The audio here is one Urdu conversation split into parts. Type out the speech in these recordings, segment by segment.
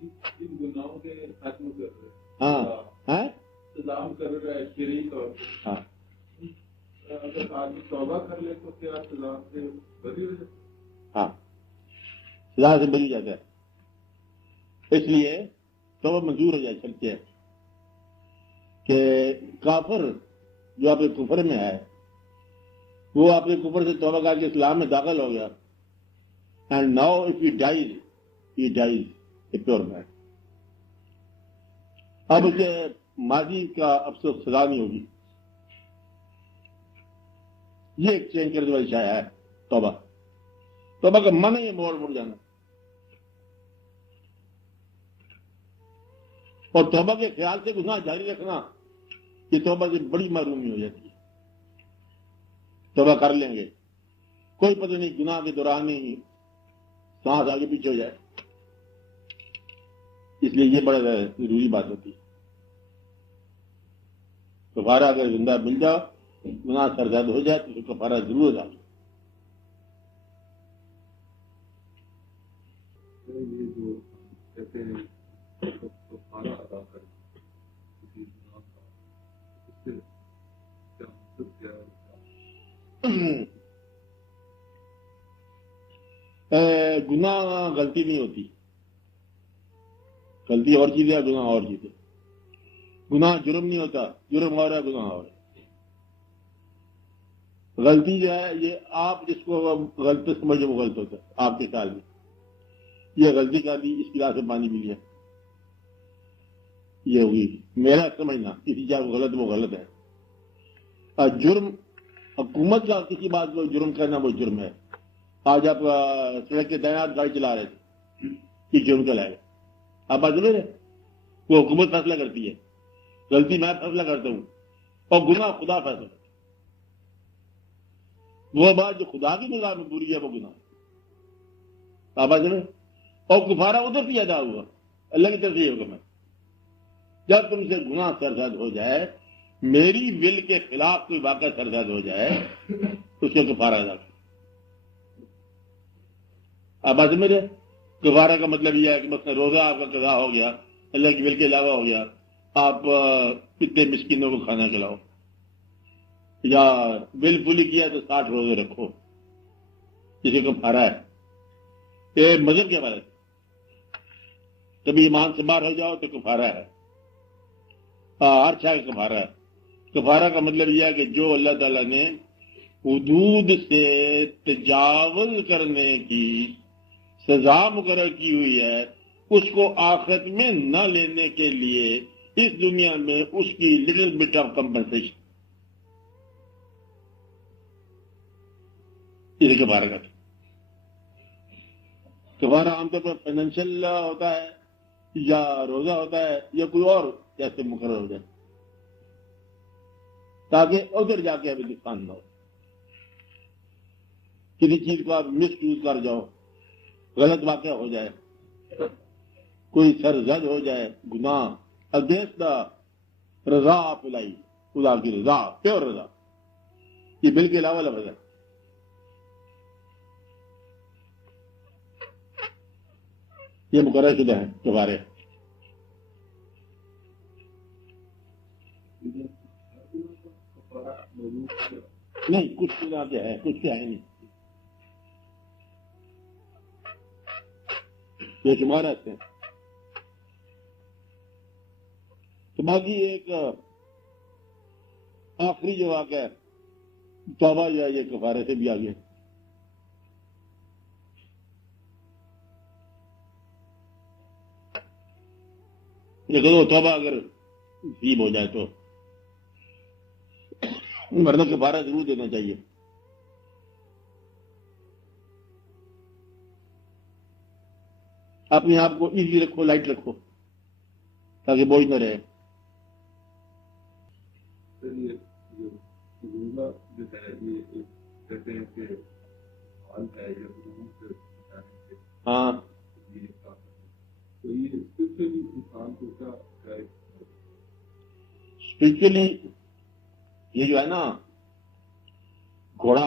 ان گناہوں کے ختم کر رہے ہاں سلام کر رہا ہے شریک اور ہاں اگر آدمی توبہ کر لے تو کیا سلام سے بری ہو جائے؟ ہاں سزا سے بری جاتا ہے، اس لیے توبہ منظور ہو جائے چلتے ہیں کہ کافر جو آپ کے کفر میں ہے وہ آپ کے کفر سے توبہ کر کے اسلام میں داخل ہو گیا and now if he dies a poor man, اب اسے ماضی کا افسوس سزا نہیں ہوگی. یہ ایک چینج کرنے والی شاید ہے توبہ کا من ہے موڑ جانا، اور توبہ کے خیال سے گناہ جاری رکھنا یہ توبہ سے بڑی محرومی ہو جاتی ہے. توبہ کر لیں گے کوئی پتہ نہیں گناہ کے دوران ہی سانس آگے پیچھے ہو جائے، اس لیے یہ بڑا ضروری بات ہوتی ہے. کفارہ اگر زندہ مل جاؤ گناہ سرزد ہو جائے تو کفارہ ضرور ڈالو. یہ جو کہتے ہیں کفارہ ادا کرنا کسی گناہ کا، اس سے کیا مطلب کیا ہے؟ گناہ غلطی نہیں ہوتی، غلطی اور چیز ہے، گناہ اور چیز ہے. گناہ جرم نہیں ہوتا، جرم اور ہے، گناہ اور ہے. غلطی جو ہے یہ آپ جس کو غلط سمجھے وہ غلط ہوتا ہے آپ کے خیال میں. یہ غلطی کر دی، اس کی راہ سے پانی پی لیا، یہ ہوگی میرا سمجھنا. کسی چیز کو غلط وہ غلط ہے. اور جرم حکومت کا کسی بات کو جرم کرنا وہ جرم ہے. آج آپ سڑک کے دائیں گاڑی چلا رہے تھے، یہ جرم کہلائے گا. آپ بات سمجھ رہے؟ وہ حکومت فیصلہ کرتی ہے، غلطی میں فیصلہ کرتا ہوں، اور گناہ خدا فیصلہ کرتا ہے. وہ بات جو خدا کی نگاہ میں بری ہے وہ گناہ. آپ بات سمجھ؟ اور کفارہ ادھر سے ادا ہوا اللہ کی طرف سے یہ حکم ہے جب تم سے گناہ سرزد ہو جائے، میری ول کے خلاف کوئی واقعہ سرزد ہو جائے تو اس کے کفارہ ادا کرو. آپ بات سمجھ رہے؟ کفارہ کا مطلب یہ ہے کہ مثلا روزہ آپ کا قضا ہو گیا، اللہ کی ول کے علاوہ ہو گیا، آپ کتنے مسکینوں کو کھانا کھلاؤ، یا ول پولی کیا تو 60 روزے رکھو، کسی کو کفارہ ہے. یہ مذہب کے بارے میں کبھی ایمان سے باہر ہو جاؤ تو کفارہ ہے. ہر شاید کفارہ ہے. کفارہ کا مطلب یہ ہے کہ جو اللہ تعالیٰ نے حدود سے تجاوز کرنے کی سزا مقرر کی ہوئی ہے اس کو آخرت میں نہ لینے کے لیے اس دنیا میں اس کی لٹل بٹ آف کمپنسیشن، یہ کفارہ کا. کفارہ عام طور پر فائنینشیل ہوتا ہے یا روزہ ہوتا ہے یا کوئی اور ایسے مقرر ہو جائے تاکہ ادھر جا کے ابھی نقصان نہ ہو. کسی چیز کو آپ مس یوز کر جاؤ، غلط واقعہ ہو جائے، کوئی سرزد ہو جائے، گناہ اگینسٹ دا رضا آپ لائی، خدا کی رضا، پیور رضا، یہ بل کے علاوہ لفظ ہے. یہ مقرر شدہ ہے کفارے. نہیں کچھ گناہ کے ہے، کچھ کے ہے نہیں، یہ شمار رہتے ہیں. تو باقی ایک آخری جو واقعہ ہے توبہ جو ہے یہ کفارے سے بھی آگے. لیکن وہ توبہ اگر نصیب ہو جائے تو مردوں کفارہ ضرور دینا چاہیے. اپنے آپ کو ایزی رکھو، لائٹ رکھو تاکہ بوجھ نہ رہے. روزہ جو ہے یہ کہتے ہیں کہ حال ہے یا غرور سے بچانے کے ہاں لیے کام ہے. تو یہ اسپیشلی انسان کو کیا کرے؟ اسپیشلی یہ جو ہے نا گھوڑا،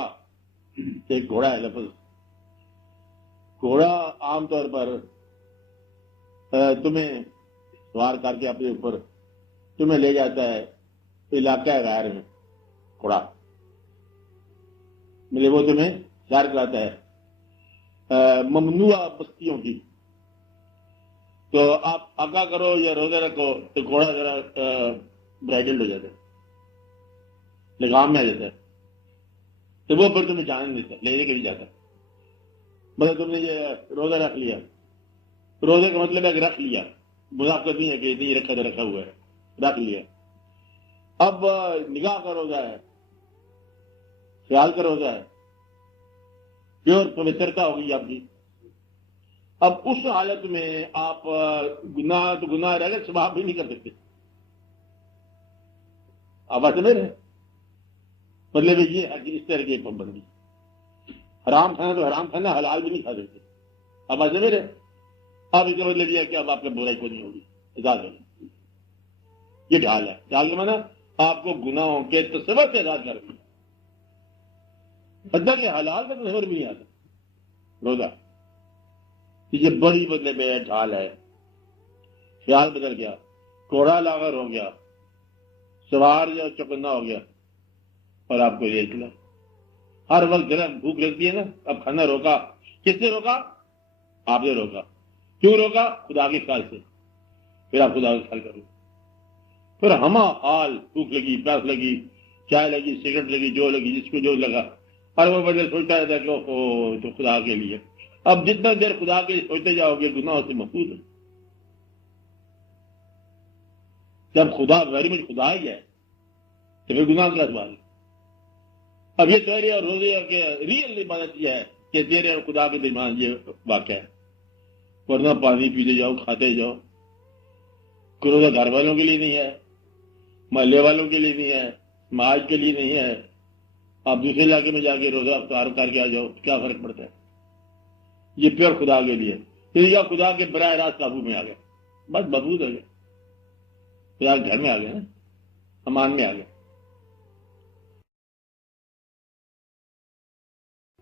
ایک گھوڑا ہے لفظ. گھوڑا عام طور پر تمہیں سوار کر کے اپنے اوپر تمہیں لے جاتا ہے علاقہ غیر میں کھڑا، وہ تمہیں سیر کراتا ہے ممنوع بستیوں کی، تو آپ آگاہ کرو یا روزہ رکھو تو گھوڑا ذرا برائڈل ہو جاتا ہے، لگام میں آ جاتا ہے، تو وہ پھر تمہیں جانے نہیں دیتا، لینے کے بھی جاتا ہے۔ مطلب تم نے یہ روزہ رکھ لیا، روزے کا مطلب ہے کہ رکھ لیا، منافقت نہیں ہے کہ نہیں رکھا تو رکھا ہوا ہے، رکھ لیا۔ اب نگاہ کا روزہ ہے، خیال کا روزہ ہے، پیور پوترتا ہوگی آپ کی۔ اب اس حالت میں آپ گناہ تو گناہ رہ گئے، ثواب بھی نہیں کر سکتے۔ آپ سمجھ رہے ہیں؟ مطلب یہ ہے کہ اس طرح کی پابندی، حرام کھانا تو حرام کھانا، حلال بھی نہیں کھا سکتے۔ اب آپ سمجھ رہے ہیں؟ اب اس کا مطلب یہ ہے کہ اب آپ کا برائی کو نہیں ہوگی، آزاد ہوگی۔ یہ ڈھال ہے، ڈھال کے مانا آپ کو گناہوں کے تصور سے آزاد کر دیا، حتیٰ کہ حلال کا تصور بھی نہیں آتا روزہ۔ یہ بڑی مطلب ڈھال ہے، خیال بدل گیا، کوڑا لاغر ہو گیا، سوار جو چوکنا ہو گیا، اور آپ کو یہ کھلا۔ ہر وقت ذرا بھوک لگتی ہے نا، اب کھانا روکا، کس نے روکا؟ آپ نے روکا۔ کیوں روکا؟ خدا کے خیال سے۔ پھر آپ خدا کا خیال کرو، پھر ہما حال، بھوک لگی، پیاس لگی، چائے لگی، سگریٹ لگی، جو لگی، جس کو جو لگا، اور وہ بدل سوچتا رہتا ہے کہ اوہ تو خدا کے لیے۔ اب جتنا دیر خدا کے لیے سوچتے جاؤ گے گناہوں سے محفوظ ہے۔ جب خدا ویری مچ خدا ہی ہے تو پھر گناہ کا سوال ہے۔ اب یہ تیرے اور روزے کے ریئل عبادت یہ ہے کہ تیرے اور خدا کے درمیان یہ واقعہ ہے، ورنہ پانی پیتے جاؤ، کھاتے جاؤ۔ روزہ گھر والوں کے لیے نہیں ہے، محلے والوں کے لیے نہیں ہے، سماج کے لیے نہیں ہے۔ آپ دوسرے علاقے میں جا کے روزہ افطار کر کے آ جاؤ، کیا فرق پڑتا ہے؟ یہ پیور خدا کے لیے، یا خدا کے براہ راست قابو میں آ گئے، بس محفوظ ہو گئے، خدا کے گھر میں آ گئے نا، امان میں آ گئے۔